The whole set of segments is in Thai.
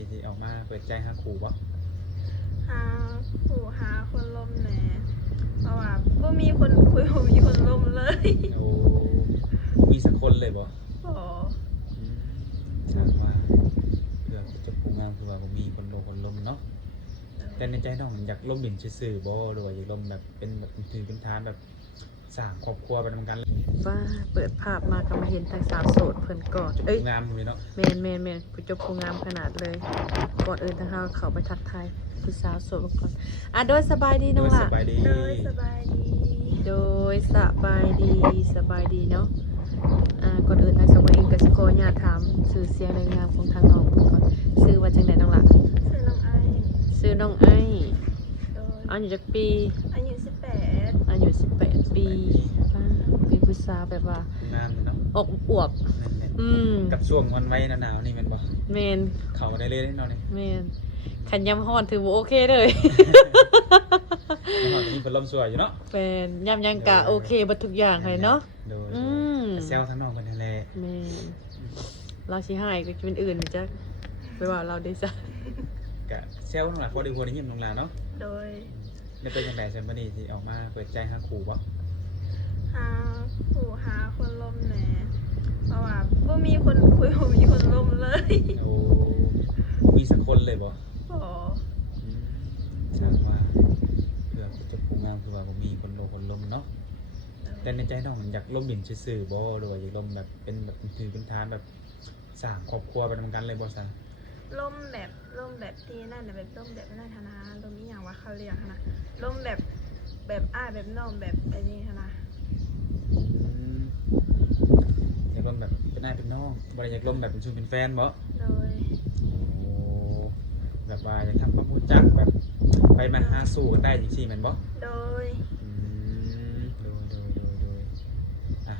นี้ที่ออกมาเปิดใจหาครูบ่หาผู้หาคนลมแหน่เพราะว่าบ่มีคนคุยบ่มีคนลมเลย โอ้มีสักคนเลยบ่ บ่ อืมถามว่าเพื่อจะปูงามคือว่าบ่มีคนโดคนลมเนาะแต่ในใจน้องอยากล่มดินซื่อๆบ่หรือว่าอยากล่มแบบเป็นแบบถือเป็นทานแบบสร้างครอบครัวไปนำกันเลย ว่าเปิดภาพมาก็มาเห็นทางสาวโสดเพิ่นก่อนเอ้ย งามเลยเนาะ แมนผู้จบผู้งามขนาดเลยก่อนอื่นทางเฮาเข้าไปทักทายผู้สาวโสดก่อนโดยสบายดีน้อง ส ล่ะ บายดี โดยสบายดี โดยสบายดีเนาะก่อนอื่นทางสาวเองก็สิขออนุญาตถามชื่อเสียงในงามของทางน้องเพิ่นก่อนชื่อว่าจังไดน้องล่ะ ชื่อน้องไอ ชื่อน้องไอ้ โดย อายุจักปี อายุ18อายุ18ปีเป็นผู้สาวแบบว่าง ามเลยเนาะ อกอวบ แม่น อืม ๆกับช่วงวันไว้หนาวๆนี่แม่นบ่ แมน เข้าได้เลยเนาะนี่ แมนขันยำฮ้อนถือว่าโอเคเลย มันอาจจะมีพัดลมสวยอยู่เนาะ เป็นยำยังกะโอเคบัดทุกอย่างเลยเนาะ โดย อืม เซลทั้งน้องกันนั่นแหละ แมนเราสิให้ก็จะเป็นอื่นจ้ะไปว่าเราได้ซะ กะเซลทั้งหลายพอดีพอได้ยิ้มน้องหลานเนาะ โดย ได้เป็นจังได๋ซั่นบัดนี้ที่ออกมาเปิดใจหาครูบ่ หาผู้หาคนลมแหน่เพราะว่าบ่มีคนคุยบ่มีคนลมเลย โอ้มีสักคนเลยบ่ บ่ อืมถามว่าเพื่อจะปูงามคือว่าบ่มีคนโลคนลมเนาะแต่ในใจน้องอยากล่มดินซื่อๆบ่หรือว่าอยากล่มแบบเป็นแบบถือเป็นทานแบบสร้างครอบครัวไปนำกันเลยบ่ซะ ลมแบบที่นั่นน่ะแบบลมแบบนั่นธนาลมอีหยังว่าเขาเรียกนะลมแบบอ้ายแบบน้องแบบไอ้นี่ธนา อืมอยากล่มแบบเป็นอ้ายเป็นน้องบ่ได้อยากล่มแบบเป็นชูเป็นแฟนบ่ โดย โอ้แบบว่าอยากทำความรู้จักแบบไปมาหาสู่กันได้จริงๆแมันบ่ โดย โดย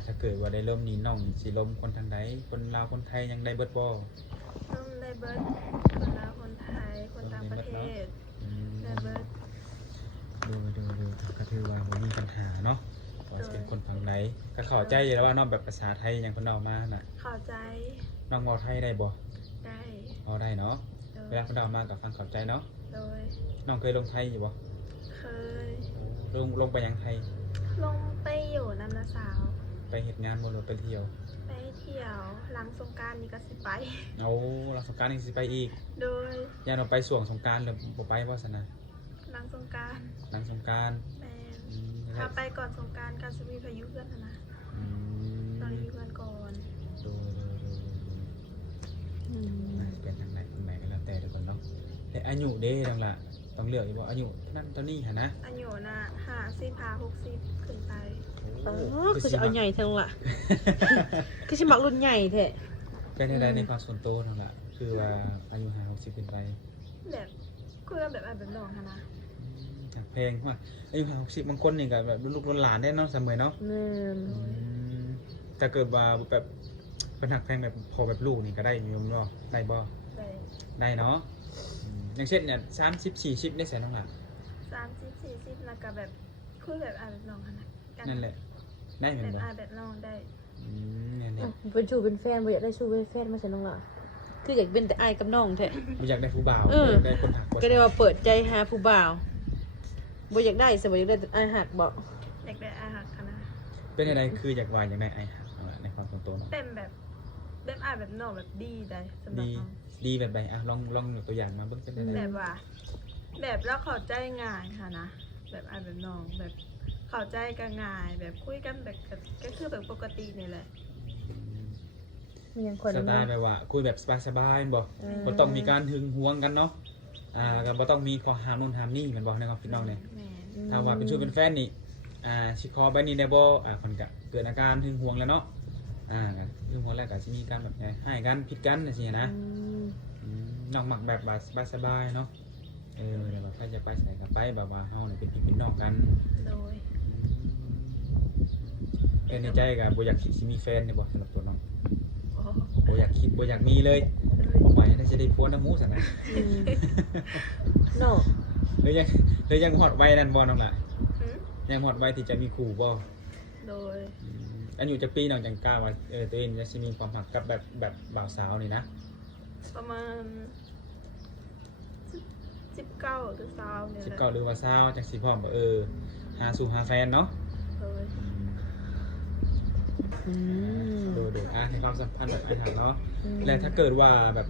ถ้าเกิดว่าได้ร่มนี้น้องสิร่มคนทางใดคนลาวคนไทยยังได้เบิดบ่ ลมได้เบิร์ดคนลาวคนไทยคนต่างประเทศ อืม ได้เบิร์ด โดยก็ถือว่าบ่มีปัญหาเนาะว่าสิเป็นคนทางใดก็เข้าใจอยู่แล้วว่าน้องแบบภาษาไทยยังเพิ่นเอามาน่ะ เข้าใจ น้องเว้าไทยได้บ่ ได้ เอาได้เนาะ โด เวย ลาเพิ่นเอามาก็ฟังเข้าใจเนาะ โดย น้องเคยลงไทยอยู่บ่ เคย ลงไปยังไทย ลงไปอยู่น้ำนาสาว ไปเฮ็ดงานบ่หรือไปเที่ยว ไปเที่ยวหลังสงกรานต์นี่ก็สิไป เอาหลังสงกรานต์นี่สิไปอีก โดย ย่านเราไปช่วงสงกรานต์หรือบ่ไปบ่ซั่นน่ะ หลังสงกรานต์ หลังสงกรานต์ แมน อืม ถ้าไปก่อนสงกรานต์การสมีพายุเพื่อนนะ อืม ตอนนี้อยู่เพื่อนก่อน โดเป็นทางไหนคนไหนก็แล้วแต่ทุกคนเนาะแต่อายุเด้ดังละต้องเลือกอยู่ว่าอายุนั่นเท่านี้หะนะ อายุน่ะ50-60ขึ้นไป คือจะเอาใหญ่เท่าล่ะ คือสิมักรุ่นใหญ่แท้ เป็นในใดในความส่วนตัวนั่นแหละคือว่าอายุ50ขึ้นไป แบบคุยกันแบบแบบน้องค่ะนะ จากเพลงว่าอายุ60บางคนนี่ก็แบบลูกหลานได้เนาะเสมอเนาะ แม่น แต่เกิดว่าแบบเป็นหักแพงแบบพอแบบลูกนี่ก็ได้อยู่เนาะได้บ่ ได้ ได้เนาะอย่างเช่นเนี่ย30-40ได้แสนน้องล่ะ 30-40แล้วก็แบบคุยแบบแบบน้องค่ะนะ นั่นแหละได้เหมื แบ อน บ บ่ แบบน้องได้ เนี่ยเนี่ย เป็นชูเป็นแฟนบ่อยากได้ชูเป็นแฟนมาใส่น้องล่ะคืออยากเป็นแต่อ้ายกับน้องแท้ บ่อยากได้ผู้บ่าว เออ อยากได้คนหัก ก็ได้ว่าเปิดใจหาผู้บ่าวบ่อยากได้สบ่อยากได้แต่อ้ายหักบ่ อยากได้อาหักค่ะนะ เป็นอะไรคืออยากวายอยากได้ไอหักในความส่วนตัวเนาะ เป็นแบบแบบน้องแบบดีได้สำหรับ ดี น้อง ดีแบบใดลองยกตัวอย่างมาเบิ่งเป็นอะไร แบบว่า แบบแล้วเข้าใจง่ายค่ะนะแบบแบบน้องแบบเข้าใจกันง่าย แบบคุยกันแบบก็คือแบบปกตินี่แหละ มันยังคน สไตล์แบบว่าคุยแบบสบายๆบ่บ่ต้องมีการหึงหวงกันเนาะแล้วก็บ่ต้องมีข้อห้ามนู่นห้ามนี่แม่นบ่ในความคิดน้องเนี่ย แม่ ถ้าว่าเป็นชู้เป็นแฟนนี่สิขอไปนี่ได้บ่เพิ่นก็เกิดอาการหึงหวงแล้วเนาะก็หึงหวงแล้วก็สิมีการแบบให้กันผิดกันจังซี่นะน้องมักแบบว่าสบายๆเนาะเดี๋ยวว่าใครจะไปใส่ก็ไปแบบว่าเฮานี่เป็นพี่เป็นน้องกัน โดย ในใจก็บ่อยากคิดสิมีแฟนนี่บ่สำหรับตัวน้อง โอ้ บ่อยากคิดบ่อยากมีเลยหมายน่าจะได้ผัวน้ำหมูซั่นนะ เนาะ หรือยังฮอดวัยนั้นบ่น้องล่ะ หืม ยังฮอดวัยที่จะมีคู่บ่ โดย อายุจักปีน้องจังกล้าว่าตัวเองจะสิมีความรักกับแบบบ่าวสาวนี่นะ ประมาณ 19หรือ20เนี่ยแหละ 19หรือว่า20จังสิพร้อมว่าหาสู่หาแฟนเนาะ โดย อืม ดูในความสัมพันธ์แบบไอ้หักเนาะ อืม และถ้าเกิดว่าแบบ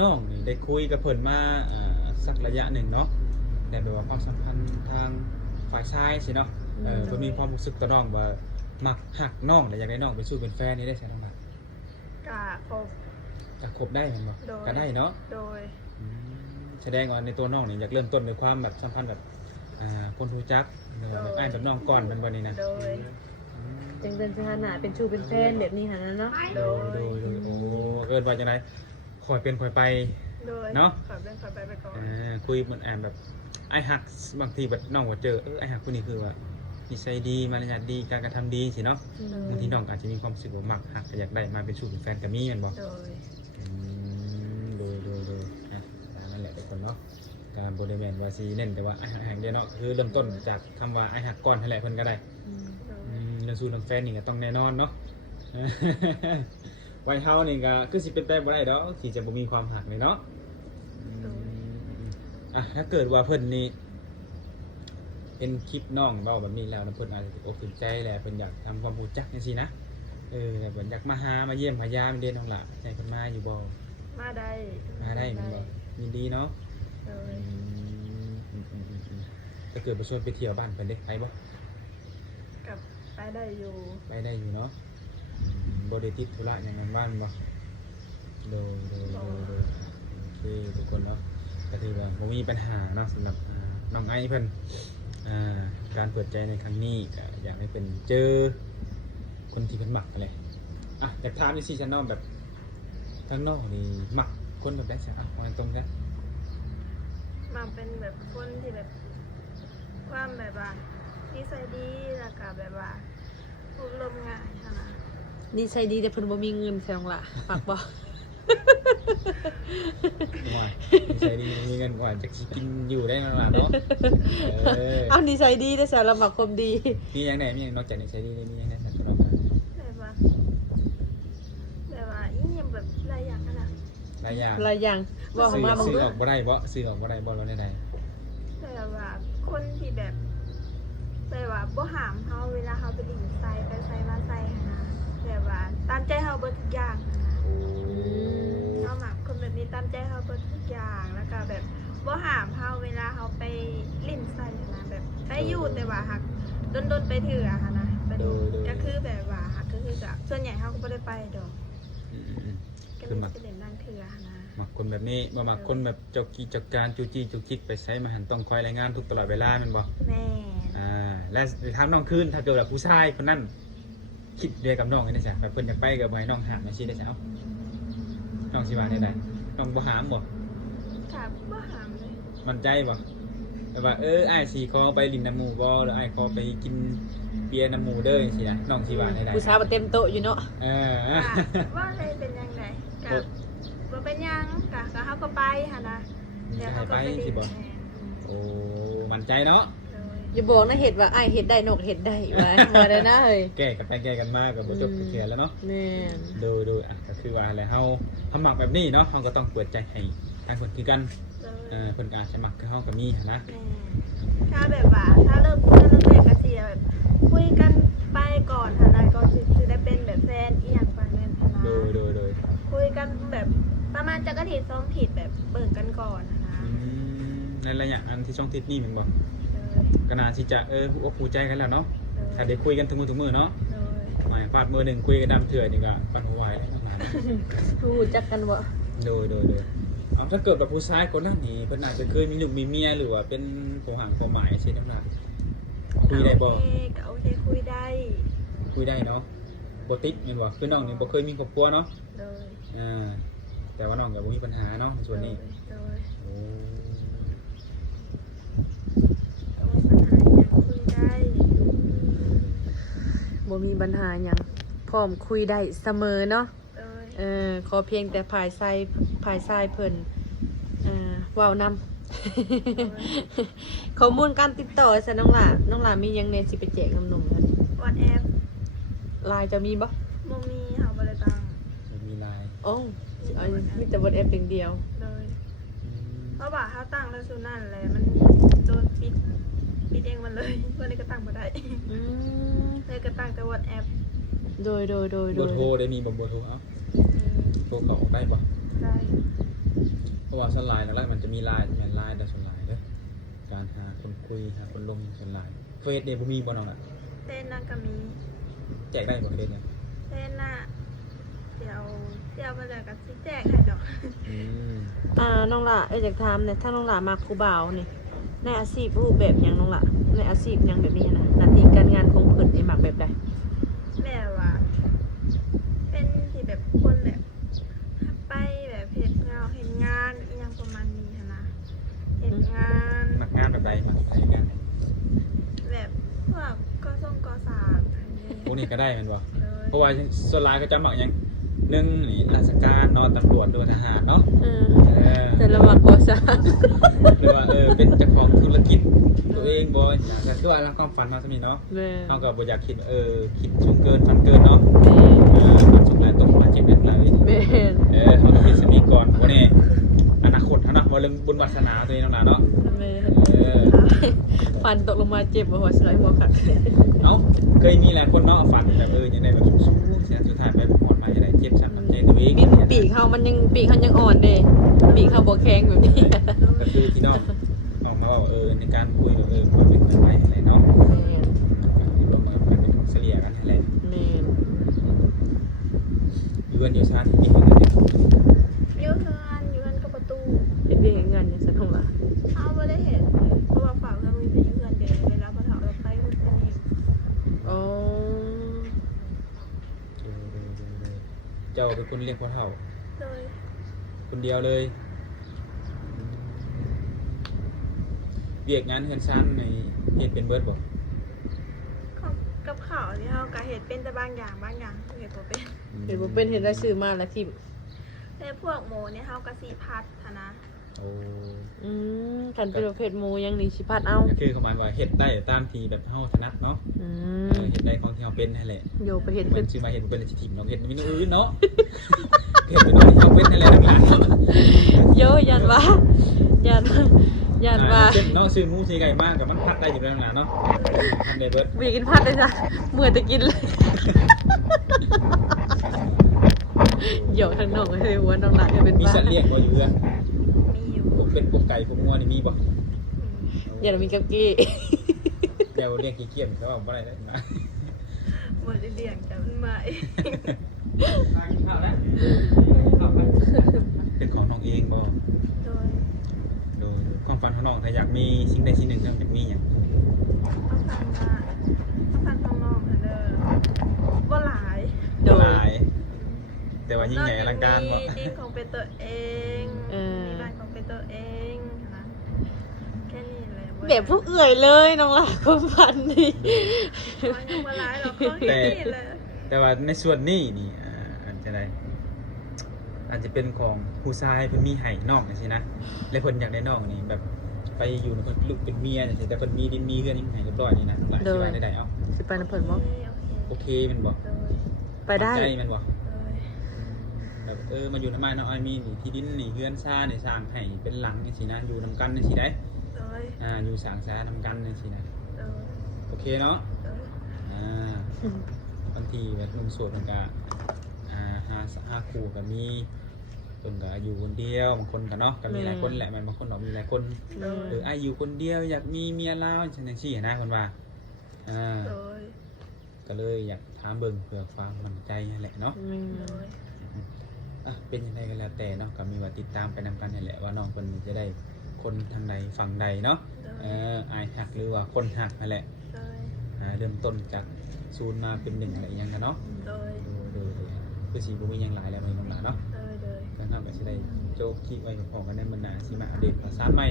น้องนี่ได้คุยกับเพิ่นมาสักระยะหนึ่งเนาะแต่แบบว่าความสัมพันธ์ทางฝ่ายชายสิเนาะเพิ่นมีความรู้สึกต่อน้องว่ามักหักน้องและอยากได้น้องไปสู่เป็นแฟนนี่ได้ใช่น้องบ่ กะครบ จะคบได้แม่นบ่ โดย ก็ได้เนาะ โดย แสดงว่าในตัวน้องนี่อยากเริ่มต้นด้วยความแบบสัมพันธ์แบบคนรู้จักแบบอ้ายแบบน้องก่อนเป็นบ่นี่นะ โดย จังเป็นสถานะเป็นชูเป็นแฟนแบบนี้หั่นนะเนาะ โดย โอ้เกิดว่าจังได๋คอยเป็นคอยไป โดย เนาะ ขอเรื่องขอไปก่อน คุยเหมือนแบบไอ้หักบางทีแบบน้องว่าเจอไอ้หักคนนี้คือว่านิสัยดีมารยาทดีการกระทำดีสิเนาะบางทีน้องอาจจะมีความรู้สึกว่ามักหักอยากได้มาเป็นชู้เป็นแฟนกับมีแม่นบ่ โดย โดยนะนั่นแหละทุกคนเนาะการบริเวณว่าซีเน้นแต่ว่าไอ้หักแห่งเดียวเนาะคือเริ่มต้นจากคำว่าไอ้หักก่อนนั่นแหละเพิ่นก็ได้ โดย เรื่องสู้เรื่องแฟนนี่ก็ต้องแน่นอนเนาะ วัยเฮานี่ก็คือสิเป็นไปบ่ได้ดอกที่จะบ่มีความหักเลยเนาะถ้าเกิดว่าเพิ่นนี่เป็นคลิปน้องเว้าแบบนี้แล้วนะเพิ่นอาจจะอกถึงใจแหละเพิ่นอยากทำความรู้จักจังซี่นะแต่เพิ่นอยากมาหามาเยี่ยมมายามเด้น้องล่ะให้เพิ่นมาอยู่บ่ มาได้ มาได้แม่นบ่ยินดีเนาะ โดย ถ้าเกิดไปชวนไปเที่ยวบ้านเพิ่นเด้ไปบ่ กับไปได้อยู่ ไปได้อยู่เนาะบ่ได้ติดธุระหยังนั้นบ้านบ่โดยโอเคทุกคนเนาะก็ถือว่าบ่มีปัญหาเนาะสำหรับน้องไอเพิ่นการเปิดใจในครั้งนี้ก็อยากให้เป็นเจอคนที่เพิ่นมักนั่นแหละอยากถามนี่สิฉันน้องแบบทั้งน้องนี่มักคนแบบใดซะว่าตรงๆซะ มาเป็นแบบคนที่แบบความแบบว่านิสัยดีแล้วก็แบบว่าพูดลมง่ายค่ะนะ นี่ใช่ดีแต่เพิ่นบ่มีเงินแซงล่ะฝากบ่ ว่านิสัยดีมีเงินกว่าจะสิกินอยู่ได้นานๆเนาะเอานิสัยดีแต่แซวละมักความดี มีหยังไดมีหยังนอกจากนิสัยดีมีหยังไดสักน้อง แบบว่าอีหยังแบบหลายอย่างอะนะ หลายอย่าง หลายอย่างบอก ซื้อ มาบ่ ซื้อ รู้ ออกบ่ได้บ่ซื้อออกบ่ได้บ่เราได้ แบบว่าคนที่แบบบ่หามเฮาเวลาเฮาไปดิ่งไซไปไซมาไซค่ะนะแบบว่าตามใจเฮาเบิดทุกอย่างค่ะนะเฮาหมักคนแบบนี้ตามใจเฮาเบิดทุกอย่างแล้วก็แบบบ่หามเฮาเวลาเฮาไปลิ่นไซค่ะนะแบบไปอยู่แต่ว่าหักดนๆไปเถื่อค่ะนะไปดูก็คือแบบว่าหักก็คือจะส่วนใหญ่เฮาก็บ่ได้ไปดอกก็มีไปเล่นนั่งเถื่อค่ะนะ มักคนแบบนี้บ่มักคนแบบเจ้ากี้เจ้าการจูจี้จูคิดไปใช้มาหันต้องคอยรายงานทุกตลอดเวลาแม่นบ่ แม่ และถามน้องคืนถ้าเกิดแบบผู้ชายคนนั้นคิดเดียวกับน้องนี่ได้จ้ะแบบเพิ่นอยากไปกับบ่ให้น้องหามมาสิได้จ้ะเอ้าน้องสิว่าได้ใดน้องบ่หามบ่ ค่ะบ่หามเลย มั่นใจบ่แบบว่าอ้ายสิขอไปลินน้ำหมู่บ่หรืออ้ายขอไปกินเบียร์น้ำหมู่เด้อจังซี่นะน้องสิว่าได้ใด ผู้สาวบ่เต็มโต๊ะอยู่เนาะ ว่าเลยเป็นยังไงกับบ่เป็นยังกะเฮาก็ไปหั่นนะเดี๋ยวเฮาก็ไปดิ โอ้มั่นใจเนาะ อย่าบอกนะเห็ดว่าอ้ายเห็ดได้นกเห็ดได้ว่าบ่ได้นะเฮ้ย แก้กันไปแก้กันมาก็บ่จบก็เสียแล้วเนาะ แม่น ดูก็คือว่าอะไรเฮาหมักแบบนี้เนาะเฮาก็ต้องเปิดใจให้ทางคนคือกันเพิ่นก็อาจจะหมักคือเฮาก็มีหั่นนะ ถ้าแบบว่าถ้าเริ่มคุยกันแรกก็สิแบบคุยกันไปก่อนหั่นนะก็สิได้เป็นแบบแฟนอีหยังปานนั้นหั่นนะ โดย คุยกันแบบประมาณจักอาทิตย์2อาทิตย์แบบเบิ่งกันก่อนหั่นนะ ในระยะอันที่ช่องทิศนี่แมันบ่ก็น่าสิจะอกหูใจกันแล้วเนาะถ้าได้คุยกันถึงมื้อเนาะหมายฟาดมือหนึงคุยกันดำเถื่อนี่ก็ปันหัวไหวแล้วประมาณนั้น รู้จักกันบ่ โดยถ้าเกิดแบบผู้ชายคนนั้นนี่เพิ่นอาจจะเคยมีลูกมีเมียหรือว่าเป็นผู้ห่างความหมายใช่ทั้งนั้นคุยได้บ่ ก็โอเคคุยได้ คุยได้เนาะบ่ติดแม่นบ่คือน้องนี่บ่เคยมีครอบครัวเนาะ โดย แต่ว่าน้องก็บ่มีปัญหาเนาะในส่วนนี้ โดย โอ้ ก็มีปัญหาอย่างคุยได้ บ่มีปัญหาหยังพร้อมคุยได้เสมอเนาะ โดย ขอเพียงแต่ภายใส่เพิ่นเว้านำ ข้อมูลการติดต่อซะน้องหล่ามีหยังแน่สิไปแจกน้ำนมนั่น วันแอป ไลน์จะมีบ่ บ่มีเฮาบ่ได้ตั้ง บ่มีไลน์ โอ้มีแต่ WhatsApp อย่างเดียว โดยเฮ ราะว่าเขาตั้งแล้วสุนั่นแหละมันโดนปิดเองมันเลยเพื่อนเลยก็ตั้งบ่ได้ อืม เลยก็ตั้งแต่ WhatsApp โดย เบอร์โทรได้มีบ่เบอร์โทรเอ้า อืม โทรเข้าได้บ่ ได้ เพราะว่าสวนไลน์แล้วมันจะมีไลน์แม่นไลน์แต่สวนไลน์เด้อการหาคนคุยหาคนลงสวนไลน์เฟซเนี่ยบ่มีบ่น้องอ่ะ เต้นน่ะก็มี แจกได้บ่เฟซเนี่ย เต้นน่ะเดี๋ยวมาจากกับซิแจกให้ดอก อืม น้องละอยากถามเนี่ยถ้าน้องละมาครูบ่าวนี่ในอาชีพรูปแบบหยังน้องละในอาชีพหยังแบบนี้นะหน้าที่การงานของเพิ่นนี่มักแบบใด แม่ว่า เป็นที่แบบคนแบบไปแบบเฮ็ดงานอีหยังประมาณนี้หั้นนะเฮ็ดงาน มักงานแบบใดมักใดงาน แบบพวกก่อสร้างอันนี้ พวกนี้ก็ได้แม่นบ่ เลย เพราะว่าส่วนหลายก็จะมักหยังเรื่องนี่ราชการเนาะตำรวจหรือว่าทหารเนาะ เออ เออ แต่ละวัดบ่ซะ หรือว่าเป็นเจ้าของธุรกิจตัวเองบ่อยากแต่คือว่าเราความฝันมาซะนี่เนาะ แม่ เฮาก็บ่อยากคิดว่าคิดสูงเกินฝันเกินเนาะ แม่ มันสูงหลายตกมาเจ็บแบบไหน แม่ เฮาต้องคิดสมีก่อนบ่แน่อนาคตเฮานะบ่เรื่องบุญวาสนาตัวเองเนาะเนาะ แม่ เออ ฟันตกลงมาเจ็บบ่หัวสลายหัวขาด เอ้าเคยมีหลายคนเนาะฝันแบบยังไงแบบสูงๆเสียสุดท้ายไปหมดมาจังไดเจ็บช้ำน้ำใจตัวเอง ปีกเขามันยังอ่อนเด้ปีกเขาบ่แข็งแบบนี้ ก็คือที่น้องออกมาบอกในการคุยแบบความเป็นกันไว้อะไรเนาะรวมกันเป็นเฉลี่ยกันอะไร แม่น อยู่กันเดียวชาติมีคนเดียว อยู่เฮือนกับประตู เฮ็ดเวียกเฮ็ดงานจังซั่นน้องละ เอาบ่ได้เห็นเพราะว่าฝากเงินมีแต่อยู่เฮือนเดียวเวลาบ่เฒ่าเราไปหุ่นไปนี่ อ๋อ เจ้าเป็นคนเลี้ยงพ่อเฒ่า เลย คนเดียวเลยเวียกงานเฮือนชั้นในเฮ็ดเป็นเบิร์ดบ่ ของกับข้าวที่เฮาก็เฮ็ดเป็นแต่บางอย่างเฮ็ดบ่เป็น เห็นบ่เป็นเห็นได้ซื้อมาแล้วทิ่ม แต่พวกหมูเนี่ยเฮาก็สิพัดหั้นนะ โอ้ คันเป็นประเภทหมูยังนี่สิพัดเอา ก็คือเขาหมายว่าเฮ็ดได้ตามที่แบบเฮาถนัดเนาะ อืม เฮ็ดได้ของที่เฮาเป็นนั่นแหละ โยไปเฮ็ด มั ขึ้น นชื่อมาเฮ็ดเป็นสิถิ่มเนาะเฮ็ดมีนู่นอื่นเนาะเฮ็ดเป็นที่เฮาเป็นนั่นแหละทั้งหลาย โยยันว่ายันว่า เช่นเนาะซื้อหมูซื้อไก่มากกับมันพัดได้อยู่แล้วนะเนาะทำได้เบิด บ่อยากกินผัดเลยจ้ะเมื่อจะกินเลยโยทางน้องเลยว่าน้องหลานจะเป็น มี บ้า สัตว์เลี้ยงบ่อยู่เรือน มีอยู่ พวกเป็ดพวกไก่พวกงัวนี่มีบ่ อย่ามีกับกี้ เดี๋ยวเลี้ยงขี้เกียจก็ว่าบ่ได้นะ บ่ได้เลี้ยงแต่มันใหม่ เป็นของน้องเองบ่ โดย โดยความฝันของน้องถ้าอยากมีสิ่งใดสิ่งหนึ่งน้องอยากมีหยัง เอาพันข้างนอกหั่นเด้อบ่หลาย โดย หลายแต่ว่ายิ่งใหญ่อลังการบ่ มีดินของเป็นตัวเอง มีบ้านของเป็นตัวเองนะแค่นี้แหละ แบบผู้เอื่อยเลยน้องหลานความฝันนี่ มันยังบ่หลายหรอกก็แค่นี้แหละ แต่ว่าในส่วนนี้นี่อาจจะได้อาจจะเป็นของผู้ชายเพิ่นมีให้น้องจังซี่นะและเพิ่นอยากได้น้องนี่แบบไปอยู่กับลูกเป็นเมียจังซี่แต่เพิ่นมีดินมีเรือนยังให้เรียบร้อยนี่นะหลายสิว่าได้ๆเอ้า สิไปนำเพิ่นบ่ โอเค โอเคแมันบ่ โดย ไปได้ ใจแมันบ่ โดย แบบมาอยู่ทำไมเนาะไอ้มีนี่ที่ดินนี่เฮือนซ่านี่สร้างให้เป็นหลังจังซี่นะอยู่นำกันจังซี่ได้ โดย อยู่สร้างซ่านำกันจังซี่นะ โดย โอเคเนาะ โดย บางทีแบบหนุ่มโสดมันก็หาคู่ก็มีคนก็อยู่คนเดียวบางคนก็เนาะก็มีหลายคนแหละมันบางคนก็มีหลายคน โดย หรืออยู่คนเดียวอยากมีเมียแล้วจังซี่นะคนว่าโดย ก็เลยอยากถามเบิ่งเพื่อความมั่นใจนั่นแหละเนาะ โดย เป็นยังไงก็แล้วแต่เนาะก็มีว่าติดตามไปนำกันนี่แหละว่าน้องเพิ่นจะได้คนทางใดฝั่งใดเนาะ โดย อายหักหรือว่าคนหักนั่นแหละ โดย เริ่มต้นจากศูนย์มาเป็นหนึ่งอะไรอย่างกันเนาะ โดย คือสีบุมีหยังหลายแล้วมันน้องหลาเนาะ โดยโดย ก็น้องก็สิได้โจ๊กคิดไว้พอกันได้มันนาสิมาอัปเดตภาษาใหม่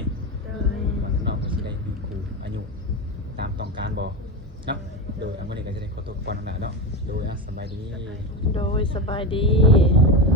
โดย ว่าน้องก็สิได้มีครูอายุตามต้องการบ่เนาะโดยอันนี้ก็จะได้ขอตัวก่อนน้องหลาเนาะโดยสบายดี โดยสบายดี